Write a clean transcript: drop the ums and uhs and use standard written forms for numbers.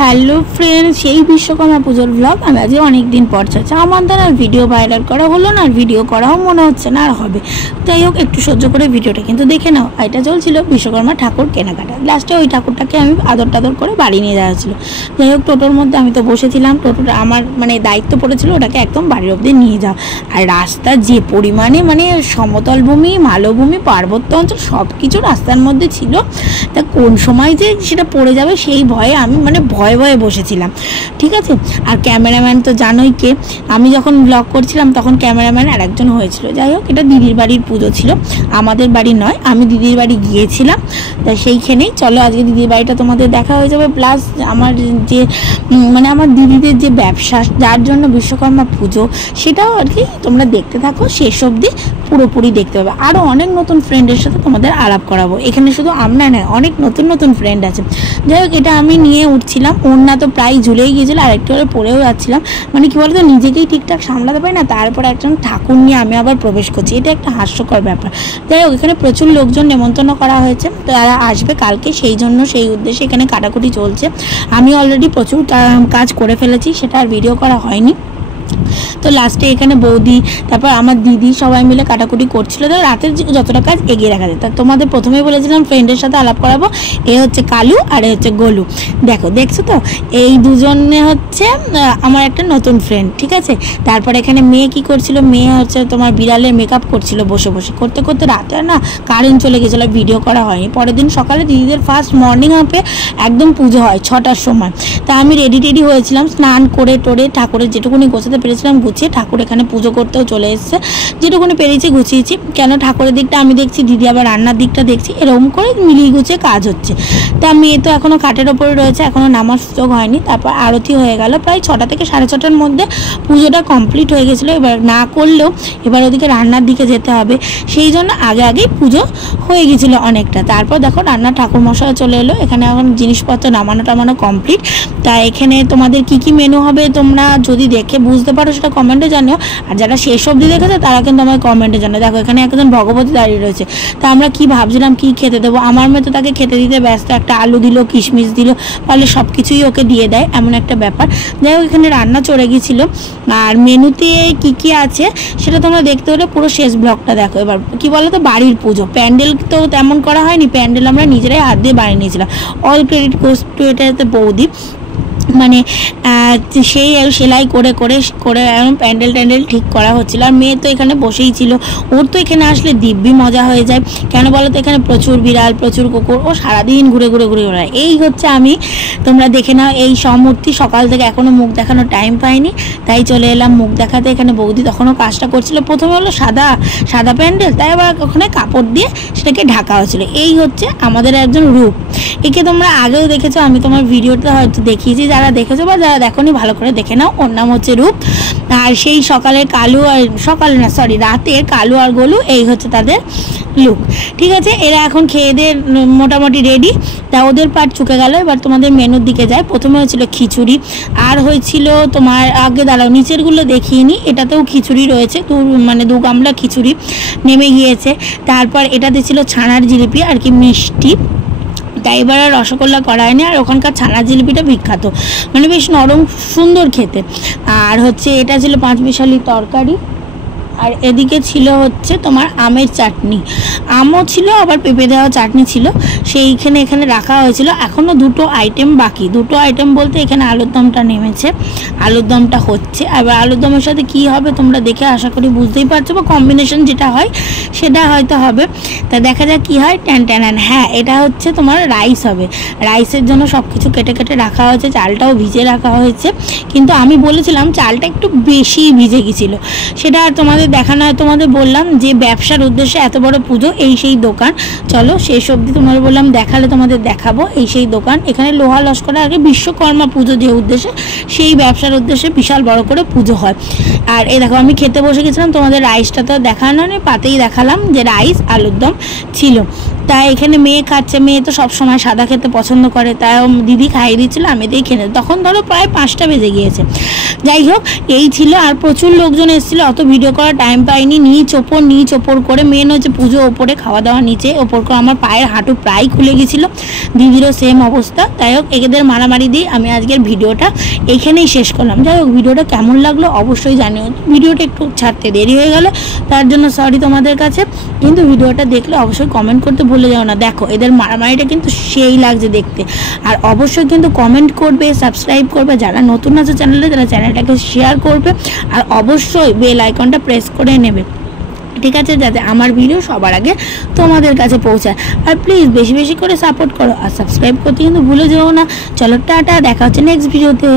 Hello friend, সেই বিশ্বকর্মা পুজোর blog আমি আজকে অনেক দিন পর চাচ্ছি। আমার দ্বারা ভিডিও ভাইরাল করা হলো না, আর ভিডিও করাও মনে হচ্ছে না আর হবে। যাই হোক, একটু সহ্য করে ভিডিওটা কিন্তু দেখে নাও। এটা চলছিল বিশ্বকর্মা ঠাকুর কেনাকাটা। লাস্টে ওই ঠাকুরটাকে আমি আদর টাদর করে বাড়ি নিয়ে যাওয়া ছিল। যাই হোক, টোটোর মধ্যে আমি তো বসেছিলাম। টোটোটা আমার দায়িত্ব পড়েছিল ওটাকে একদম বাড়ির অবধি নিয়ে যাওয়া। আর রাস্তা যে পরিমাণে সমতল ভূমি, মালভূমি, পার্বত্য অঞ্চল সব কিছু রাস্তার মধ্যে ছিল। তা কোন সময় যে সেটা পড়ে যাবে সেই ভয়ে আমি ভয়ে ভয়ে বসেছিলাম, ঠিক আছে। আর ক্যামেরাম্যান তো জানোই কে। আমি যখন ব্লগ করছিলাম তখন ক্যামেরাম্যান আর একজন হয়েছিল। যাই হোক, এটা দিদির বাড়ির পুজো ছিল, আমাদের বাড়ি নয়। আমি দিদির বাড়ি গিয়েছিলাম, তা সেইখানেই চলো আজকে দিদির বাড়িটা তোমাদের দেখা হয়ে যাবে। প্লাস আমার যে আমার দিদিদের যে ব্যবসা, যার জন্য বিশ্বকর্মা পুজো, সেটাও আর কি তোমরা দেখতে থাকো, শেষ অবধি পুরোপুরি দেখতে পাবে। আরও অনেক নতুন ফ্রেন্ডের সাথে তোমাদের আলাপ করাবো। এখানে শুধু আমরা নয়, অনেক নতুন নতুন ফ্রেন্ড আছে। যাই হোক, এটা আমি নিয়ে উঠছিলাম, ওড়না তো প্রায় ঝুলেই গিয়েছিলো, আর একটু করে পড়েও যাচ্ছিলাম। কি বলতো, নিজেকেই ঠিকঠাক সামলাতে পারি না, তারপর একজন ঠাকুর নিয়ে আমি আবার প্রবেশ করছি। এটা একটা হাস্যকর ব্যাপার। যাই হোক, এখানে প্রচুর লোকজন নেমন্তন্ন করা হয়েছে, তারা আসবে কালকে, সেই জন্য সেই উদ্দেশ্যে এখানে কাটাকুটি চলছে। আমি অলরেডি প্রচুর কাজ করে ফেলেছি, সেটা আর ভিডিও করা হয়নি। তো লাস্টে এখানে বৌদি, তারপর আমার দিদি সবাই মিলে কাটাকুটি করছিল। তো রাতের যতটা কাজ এগিয়ে রাখা যায়। তা তোমাদের প্রথমেই বলেছিলাম ফ্রেন্ডের সাথে আলাপ করাবো। এ হচ্ছে কালু আর এ হচ্ছে গোলু। দেখছো তো, এই দুজনে হচ্ছে আমার একটা নতুন ফ্রেন্ড, ঠিক আছে। তারপর এখানে মেয়ে কি করছিল, মেয়ে হচ্ছে তোমার বিড়ালের মেকআপ করছিল বসে বসে। করতে করতে রাতে না কারেন্ট চলে গেছিলো, ভিডিও করা হয়নি। পরের দিন সকালে দিদিদের ফার্স্ট মর্নিং আপে একদম পুজো হয় 6টার সময়। তা আমি রেডি হয়েছিলাম, স্নান করে টোরে ঠাকুরের যেটুকুনি গোছাতে পেরেছিলাম গুছিয়ে, ঠাকুর এখানে পুজো করতেও চলে এসেছে। যেটুকুনি পেরেছি গুছিয়েছি, কেন ঠাকুরের দিকটা আমি দেখছি, দিদি আবার রান্নার দিকটা দেখছি, এরকম করে মিলিয়ে গুছিয়ে কাজ হচ্ছে। তা মেয়ে তো এখনও খাটের ওপরে রয়েছে, এখনও নামার সুযোগ হয়নি। তারপর আরতি হয়ে গেল প্রায় 6টা থেকে 6:30টার মধ্যে পুজোটা কমপ্লিট হয়ে গেছিলো। এবার না করলেও এবার ওদিকে রান্নার দিকে যেতে হবে, সেই জন্য আগেই পুজো হয়ে গেছিলো অনেকটা। তারপর দেখো রান্নার ঠাকুর মশাই চলে এলো। এখানে এখন জিনিসপত্র নামানো কমপ্লিট। তা এখানে তোমাদের কি মেনু হবে তোমরা যদি দেখে বুঝতে পারো সেটা কমেন্টে জানিও। আর যারা শেষ অবধি দেখেছে তারা কিন্তু আমার কমেন্টে জানো। দেখো এখানে একজন ভগবতী দাঁড়িয়ে রয়েছে। তা আমরা কি ভাবছিলাম কি খেতে দেবো। আমার মেয়ে তো তাকে খেতে দিতে ব্যস্ত, একটা আলু দিল, কিশমিশ দিল, তাহলে সব কিছুই ওকে দিয়ে দেয়, এমন একটা ব্যাপার। যাই হোক, এখানে রান্না চড়ে গিয়েছিলো। আর মেনুতে কি আছে সেটা তোমরা দেখতে হলে পুরো শেষ ব্লগটা দেখো। এবার কি বলো তো, বাড়ির পুজো, প্যান্ডেল তো তেমন করা হয়নি, প্যান্ডেল আমরা নিজেরাই হাত দিয়ে বানিয়ে নিয়েছিলাম। অল ক্রেডিট গোস টু এটাতে বৌদি, সেই সেলাই করে প্যান্ডেল ঠিক করা হচ্ছিল। আর মেয়ে তো এখানে বসেই ছিল, ওর তো এখানে আসলে দিব্যি মজা হয়ে যায়। কেন বলো তো, এখানে প্রচুর বিড়াল, প্রচুর কুকুর, ও সারাদিন ঘুরে বেড়ায়। এই হচ্ছে আমি, তোমরা দেখে নাও এই সমূর্তি। সকাল থেকে এখনও মুখ দেখানোর টাইম পাইনি, তাই চলে এলাম মুখ দেখাতে। এখানে বৌদি তখনও কাজটা করছিল। প্রথমে হলো সাদা প্যান্ডেল, তাই আবার ওখানে কাপড় দিয়ে সেটাকে ঢাকা হয়েছিল। এই হচ্ছে আমাদের একজন রূপ। একে তোমরা আগেও দেখেছো, আমি তোমার ভিডিওটা হয়তো দেখিয়েছি। যারা দেখেছো বা যারা দেখোনি ভালো করে দেখে নাও। ওর নাম হচ্ছে রূপ। আর সেই রাতের কালু আর গোলু, এই হচ্ছে তাদের লুক, ঠিক আছে। এরা এখন খেয়ে দিয়ে মোটামুটি রেডি। তা ওদের পাট চুকে গেল। এবার তোমাদের মেনুর দিকে যায়। প্রথমে হয়েছিল খিচুড়ি, আর হয়েছিল তোমার, আগে দাঁড়াও নিচেরগুলো দেখিয়ে নি, এটাতেও খিচুড়ি রয়েছে, 2 গামলা খিচুড়ি নেমে গিয়েছে। তারপর এটাতে ছিল ছানার জিলিপি আর কি মিষ্টি। তাই এবার আর রসগোল্লা করা হয়নি। আর ওখানকার ছানা জিলিপিটা বিখ্যাত, বেশ নরম সুন্দর খেতে। আর হচ্ছে এটা ছিল 5 মিশালি তরকারি। আর এদিকে ছিল হচ্ছে তোমার আমের চাটনি, আমও ছিল আবার পেঁপে দেওয়া চাটনি ছিল, এখানে রাখা হয়েছিল। এখনও 2টো আইটেম বাকি। 2টো আইটেম বলতে এখানে আলুর দমটা নেমেছে, আলুর দমটা হচ্ছে। এবার আলুর দমের সাথে কি হবে তোমরা দেখে আশা করি বুঝতেই পারছো, বা কম্বিনেশন যেটা হয় সেটা হয়তো হবে। তা দেখা যাক কি হয়। ট্যান। হ্যাঁ, এটা হচ্ছে তোমার রাইস হবে। রাইসের জন্য সব কিছু কেটে রাখা হয়েছে, চালটাও ভিজে রাখা হয়েছে। কিন্তু আমি বলেছিলাম চালটা একটু বেশি ভিজে গেছিলো, সেটা আর তোমাদের দেখানো হয়। তোমাদের বললাম যে ব্যবসার উদ্দেশ্যে এত বড় পুজো, এই সেই দোকান। চলো শেষ অবধি তোমাদের বললাম দেখালে তোমাদের দেখাবো। এই সেই দোকান, এখানে লোহা লস্করের আগে বিশ্বকর্মা পুজো যে উদ্দেশ্যে, সেই ব্যবসার উদ্দেশ্যে বিশাল বড় করে পুজো হয়। আর এই দেখো আমি খেতে বসে গেছিলাম। তোমাদের রাইসটা তো দেখানো নেই, পাতেই দেখালাম যে রাইস আলুর দম ছিল। তাই এখানে মেয়ে খাচ্ছে, মেয়ে তো সবসময় সাদা খেতে পছন্দ করে, তাই দিদি খাইয়ে দিচ্ছিল, আমি দেখে নিই। তখন ধরো প্রায় 5টা বেজে গিয়েছে। যাই হোক এই ছিল, আর প্রচুর লোকজন এসেছিলো, অত ভিডিও করার টাইম পাইনি। নিচ ওপর করে, মেন হচ্ছে পুজো ওপরে, খাওয়া দাওয়া নিচে, ওপর করে আমার পায়ের হাঁটু প্রায় খুলে গেছিলো, দিদিরও সেম অবস্থা। তাই হোক এদের মারামারি দিয়ে আমি আজকের ভিডিওটা এইখানেই শেষ করলাম। যাই হোক ভিডিওটা কেমন লাগলো অবশ্যই জানিও। ভিডিওটা একটু ছাড়তে দেরি হয়ে গেল, তার জন্য সরি তোমাদের কাছে, কিন্তু ভিডিওটা দেখলে অবশ্যই কমেন্ট করতে ভুলে যাও না। দেখো এদের মারামারিটা কিন্তু সেই লাগছে দেখতে, আর অবশ্যই কিন্তু কমেন্ট করবে, সাবস্ক্রাইব করবে, যারা নতুন আছে চ্যানেলে তারা চ্যানেলটাকে শেয়ার করবে, আর অবশ্যই বেল আইকনটা প্রেস করে নেবে, ঠিক আছে, যাতে আমার ভিডিও সবার আগে তোমাদের কাছে পৌঁছায়। আর প্লিজ বেশি বেশি করে সাপোর্ট করো, আর সাবস্ক্রাইব করতে কিন্তু ভুলে যেও না। চলো টাটা, দেখা হচ্ছে নেক্সট ভিডিওতে।